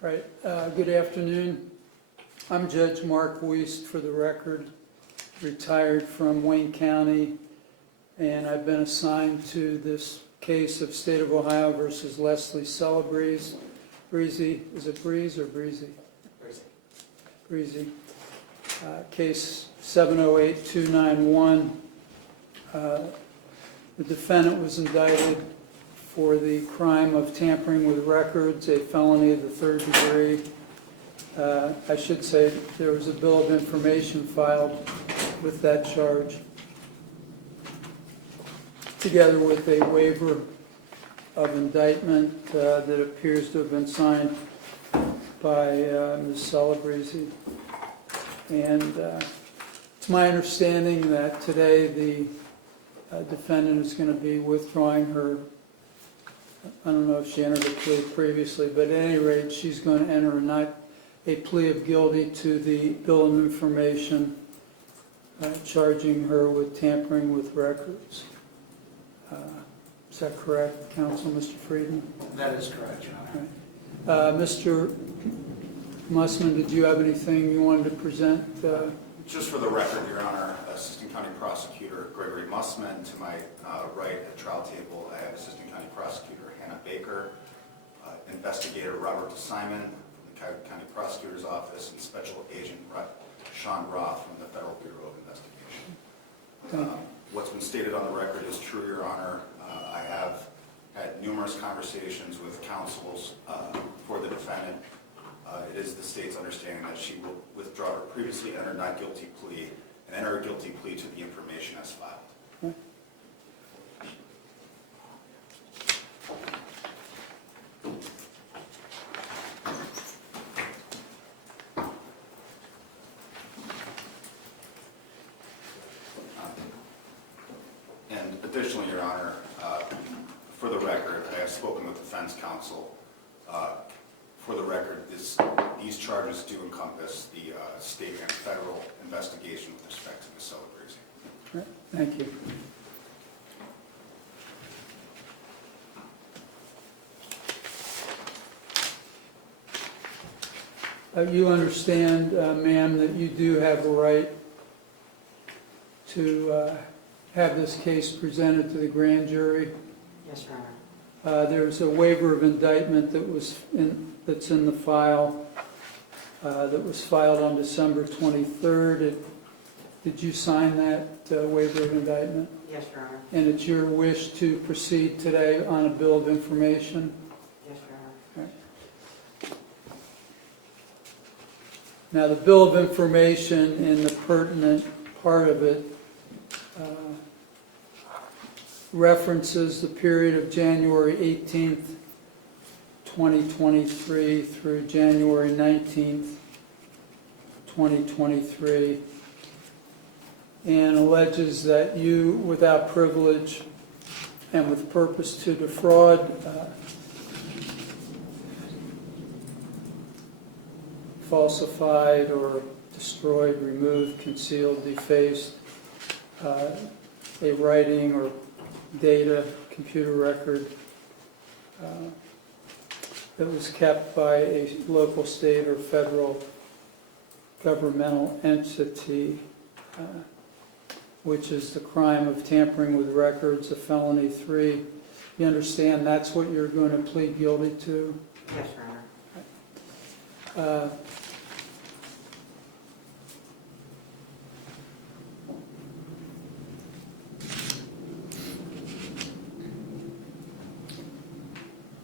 Right. Good afternoon. I'm Judge Mark Wiest, for the record, retired from Wayne County, and I've been assigned to this case of State of Ohio versus Leslie Celebrezze. Breezy, is it Breeze or Breezy? Breezy. Breezy. Case 708291. The defendant was indicted for the crime of tampering with records, a felony of the third degree. I should say there was a bill of information filed with that charge, together with a waiver of indictment that appears to have been signed by Ms. Celebrezze. And it's my understanding that today the defendant is going to be withdrawing her, I don't know if she entered a plea previously, but at any rate, she's going to enter a plea of guilty to the bill of information charging her with tampering with records. Is that correct, Counsel, Mr. Friedman? That is correct, Your Honor. Right. Mr. Mussman, did you have anything you wanted to present? Just for the record, Your Honor, Assistant County Prosecutor Gregory Mussman. To my right at the trial table, I have Assistant County Prosecutor Hannah Baker, Investigator Robert Simon from the Cuyahoga County Prosecutor's Office, and Special Agent Sean Roth from the Federal Bureau of Investigation. What's been stated on the record is true, Your Honor. I have had numerous conversations with counsels for the defendant. It is the state's understanding that she will withdraw her previously entered not guilty plea and enter a guilty plea to the information as filed. And additionally, Your Honor, for the record, I have spoken with defense counsel. For the record, these charges do encompass the state and federal investigation with respect to Ms. Celebrezze. Thank you. You understand, ma'am, that you do have a right to have this case presented to the grand jury. Yes, Your Honor. There's a waiver of indictment that's in the file that was filed on December 23rd. Did you sign that waiver of indictment? Yes, Your Honor. And it's your wish to proceed today on a bill of information? Yes, Your Honor. Okay. Now, the bill of information and the pertinent part of it references the period of January 18th, 2023 through January 19th, 2023, and alleges that you, without privilege and with purpose to defraud, falsified or destroyed, removed, concealed, defaced a writing or data, computer record that was kept by a local, state, or federal governmental entity, which is the crime of tampering with records, a felony 3. You understand that's what you're going to plead guilty to? Yes, Your Honor.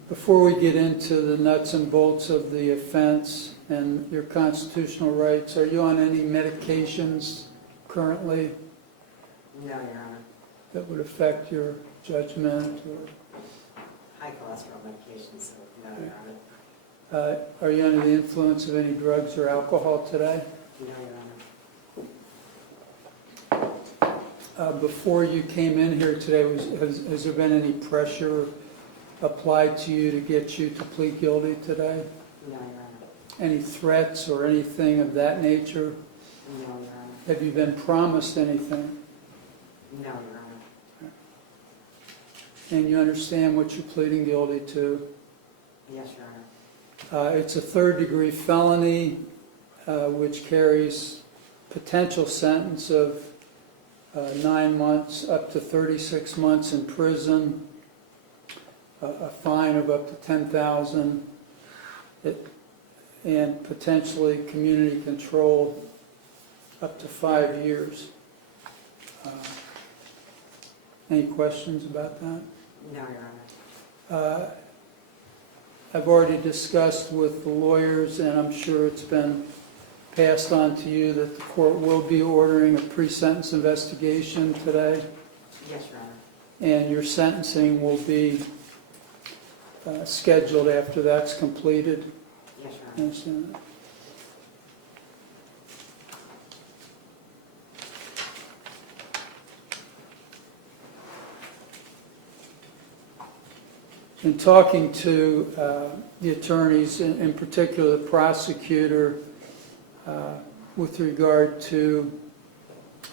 Before we get into the nuts and bolts of the offense and your constitutional rights, are you on any medications currently No, Your Honor. that would affect your judgment? High cholesterol medications, so no, Your Honor. Are you under the influence of any drugs or alcohol today? No, Your Honor. Before you came in here today, has there been any pressure applied to you to get you to plead guilty today? No, Your Honor. Any threats or anything of that nature? No, Your Honor. Have you been promised anything? No, Your Honor. And you understand what you're pleading guilty to? Yes, Your Honor. It's a third-degree felony, which carries potential sentence of 9 months up to 36 months in prison, a fine of up to $10,000, and potentially community control up to 5 years. Any questions about that? No, Your Honor. I've already discussed with the lawyers, and I'm sure it's been passed on to you, that the court will be ordering a pre-sentence investigation today, Yes, Your Honor. and your sentencing will be scheduled after that's completed. Yes, Your You Honor. understand that? In talking to the attorneys, in particular the prosecutor, with regard to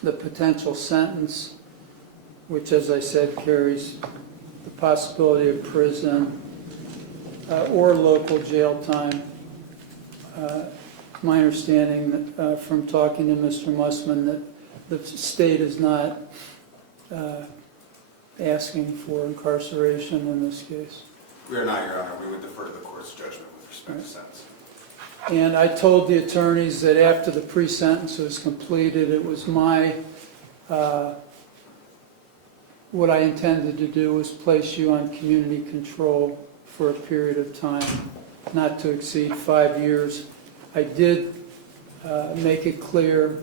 the potential sentence, which, as I said, carries the possibility of prison or local jail time. My understanding from talking to Mr. Mussman that the state is not asking for incarceration in this case. We are not, Your Honor. We would defer to the court's judgment with respect to sentence. And I told the attorneys that after the pre-sentence was completed, it was what I intended to do was place you on community control for a period of time, not to exceed 5 years. I did make it clear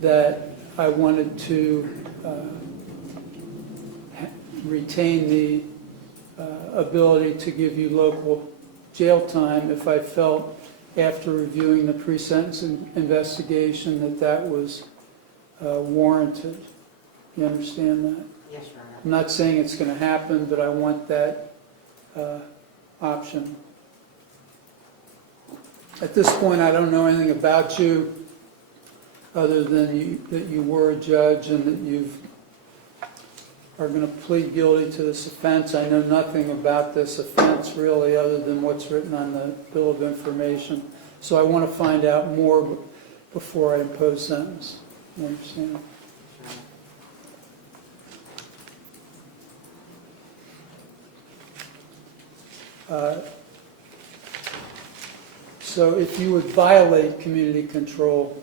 that I wanted to retain the ability to give you local jail time if I felt, after reviewing the pre-sentence investigation, that that was warranted. You understand that? Yes, Your Honor. I'm not saying it's going to happen, but I want that option. At this point, I don't know anything about you other than that you were a judge and that you are going to plead guilty to this offense. I know nothing about this offense really other than what's written on the Bill of Information. So I want to find out more before I impose sentence. You understand? So if you would violate community control,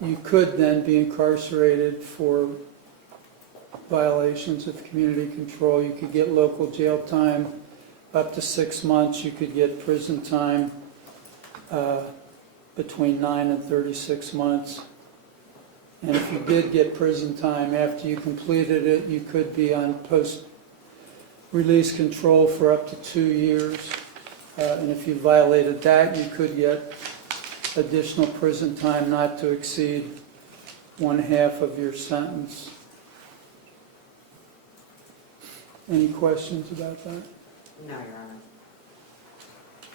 you could then be incarcerated for violations of community control. You could get local jail time up to 6 months. You could get prison time between 9 and 36 months. And if you did get prison time after you completed it, you could be on post-release control for up to 2 years. And if you violated that, you could get additional prison time not to exceed 1/2 of your sentence. Any questions about that? No, Your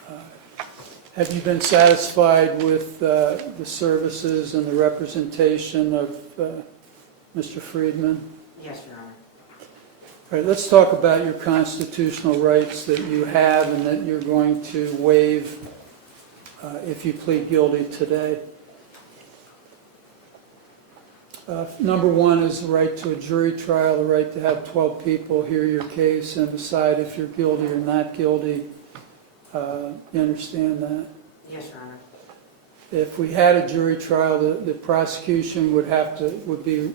Honor. Have you been satisfied with the services and the representation of Mr. Friedman? Yes, Your Honor. All right, let's talk about your constitutional rights that you have and that you're going to waive if you plead guilty today. Number one is the right to a jury trial, the right to have 12 people hear your case and decide if you're guilty or not guilty. You understand that? Yes, Your Honor. If we had a jury trial, the prosecution would be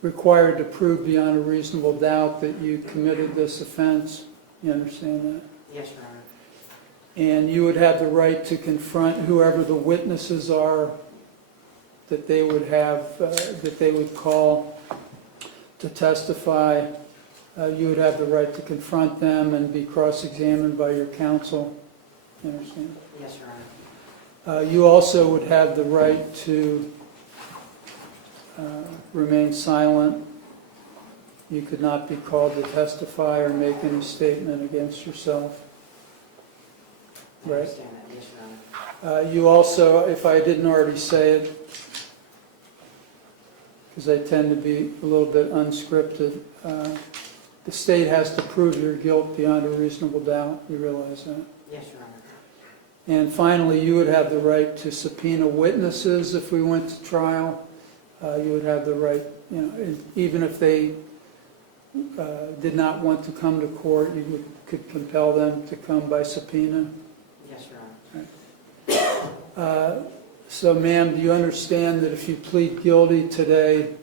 required to prove beyond a reasonable doubt that you committed this offense. You understand that? Yes, Your Honor. And you would have the right to confront whoever the witnesses are that they would have, that they would call to testify. You would have the right to confront them and be cross-examined by your counsel. You understand? Yes, Your Honor. You also would have the right to remain silent. You could not be called to testify or make any statement against yourself. I Right. understand that. Yes, Your Honor. You also, if I didn't already say it, because I tend to be a little bit unscripted, the state has to prove your guilt beyond a reasonable doubt. You realize that? Yes, Your Honor. And finally, you would have the right to subpoena witnesses if we went to trial. You would have the right, even if they did not want to come to court, you could compel them to come by subpoena. Yes, Your Honor. So, ma'am, do you understand that if you plead guilty today,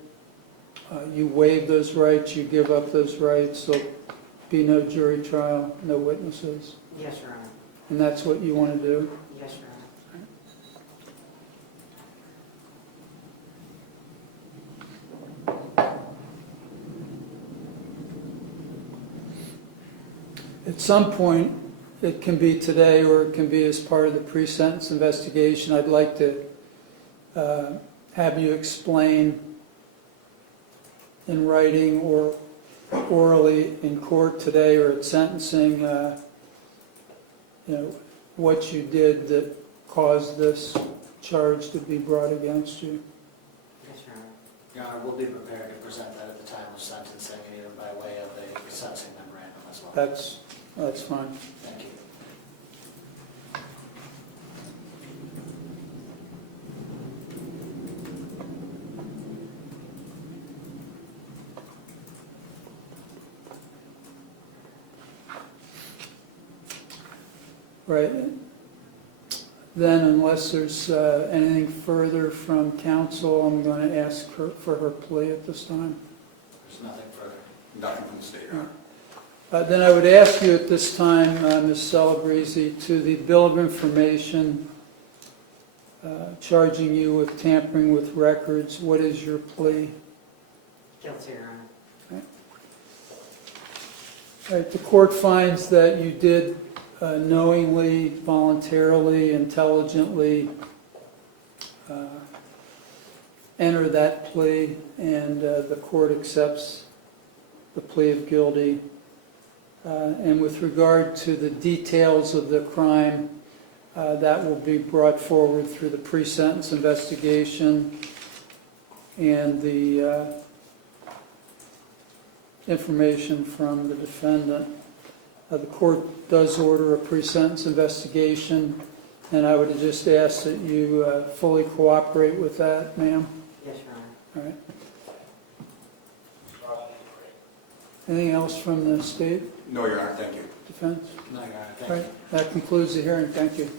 you waive those rights, you give up those rights, there'll be no jury trial, no witnesses? Yes, Your Honor. And that's what you want to do? Yes, Your Honor. At some point, it can be today or it can be as part of the pre-sentence investigation, I'd like to have you explain in writing or orally in court today or at sentencing, what you did that caused this charge to be brought against you. Yes, Your Honor. Your Honor, we'll be prepared to present that at the time of sentencing and even by way of a sentencing memorandum as well. That's fine. Thank you. Right. Then, unless there's anything further from counsel, I'm going to ask her for her plea at this time. There's nothing further. Nothing from the state, Your Honor. Then I would ask you at this time, Ms. Celebrezze, to the bill of information charging you with tampering with records. What is your plea? Guilty, Your Honor. All right, the court finds that you did knowingly, voluntarily, intelligently enter that plea, and the court accepts the plea of guilty. And with regard to the details of the crime, that will be brought forward through the pre-sentence investigation and the information from the defendant. The court does order a pre-sentence investigation, and I would just ask that you fully cooperate with that, ma'am. Yes, Your Honor. All right. Anything else from the state No, Your Honor, thank you. defense? No, Your Honor, All thank right, you. that concludes the hearing. Thank you.